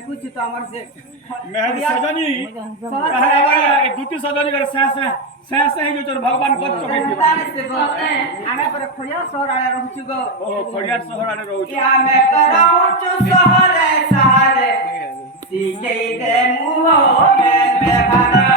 দেখুছি তো আমার যে মেহেদি সজনী এই দুটি সজনী করে শেষ হয়ে গেছে ভগবান কত চকেছি আমি পরে খড়িয়া শহর আড়ে রহুছি গো ও খড়িয়ার শহর আড়ে রহুছি আমি তো রহুছি শহরে শহরে শিখে দে মুহ মে ভাগা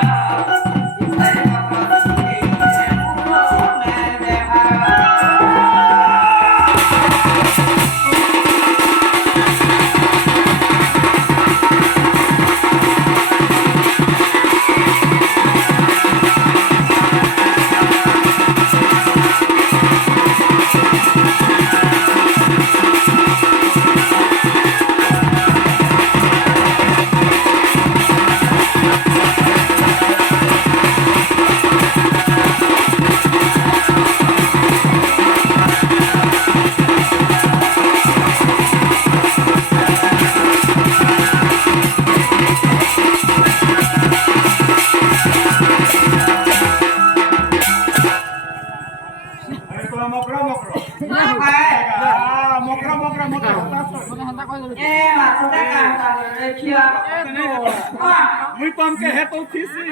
মুই তোমকে হেতু খুশি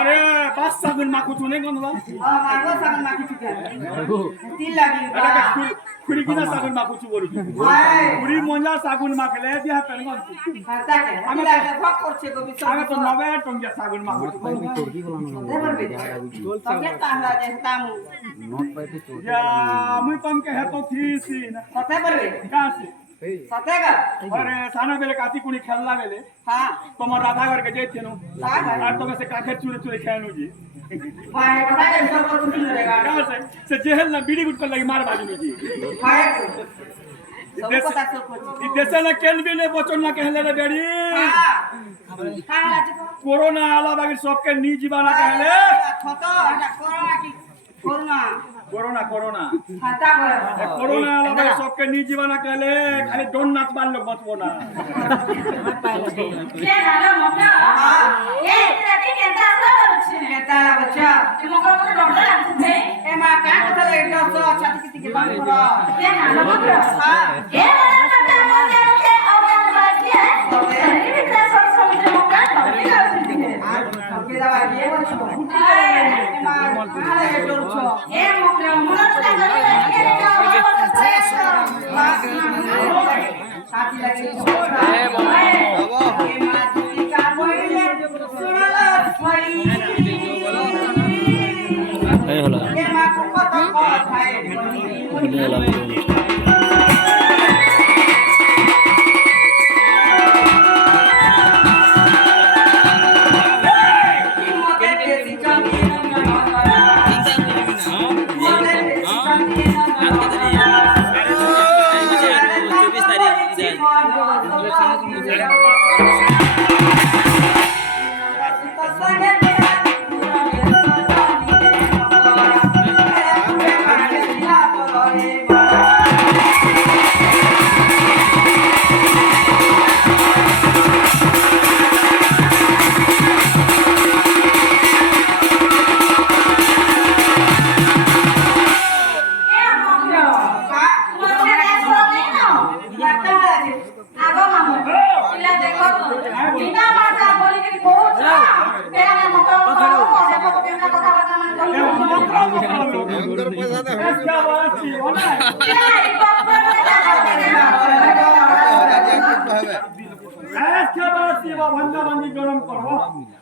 अरे पाच साबण माखू नाही गंधवा खुरी किना साबण माखूची बोलू खुरी मोंजा साबण माखले ती हाताने गंधू आम्ही तो नव्या टोंग्या साबण माखूची या मुई तुमके हेतु खुशी ना कासी सतेगा अरे साना बेले काती कुणी खेलला बेले हां तुम्हारा राधा घर के जेथे नु और तुम से काखे चुरे चुरे खेलनु जी भाई बता के सब कुछ नहीं रहेगा कहां से जेहल ना बीड़ी गुट कर लगी मार बाजू में जी भाई सब पता सब कुछ देश ना केन भी ने बचन ना कहले रे बेड़ी हां हां कोरोना आला बाकी सब के नी जीवाना कहले छोटो कोरोना की कोरोना कोरोना खाता पर कोरोना आला बाकी सब के नी जीवाना कहले खाली डोन नाच बाल लोग बचबो ना ये नाला मम्मा हां ए राती केता आछे केता बच्चा तुमको को डर लागते ए मां का कथा ले डर छाती किति के बात करो ये नाला मम्मा हां ए नाला मम्मा के आवाज बाकी है अरे इतना सब समझ मम्मा ठीक है के दवा ये बच्चो ए मां का ले डर छो ए मम्मा मुना तो लगे साथी लगे ए बाबा ए मां जी का बोले सुनला भाई ए होला ए मां को पता है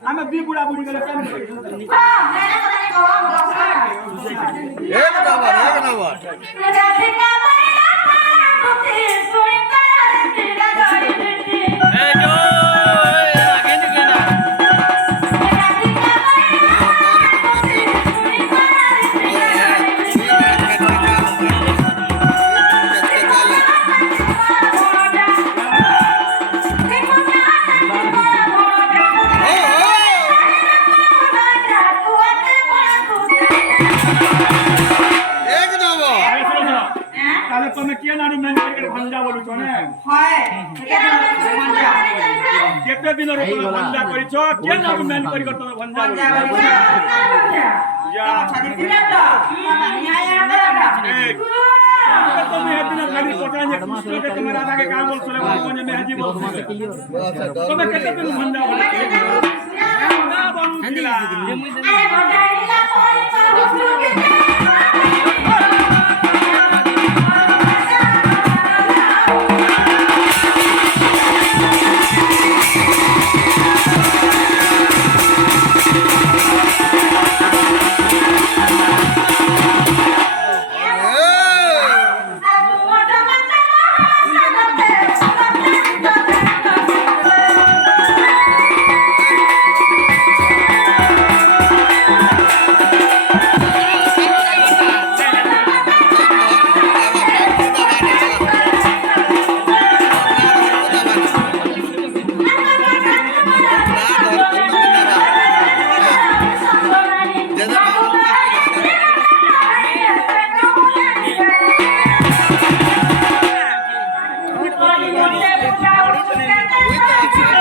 আমি বি বুড়া বুড়ি গেলে কেন এক নাম্বার તમે કે નાનું મેન કરી ભંજા બોલું છો ને હાય કેતે દિન રો તમે ભંજા કરી છો કે નાનું મેન કરી તમે ભંજા બોલું યા છાડી દિને તો ન્યાય तो मैं दिन खाली पटाने कृष्ण के तुम राधा के काम बोल सुने बाबू ने मैं हाजी बोल तो मैं कहते तुम समझाओ ना बनू दिला अरे बधाईला कोई विष्णु के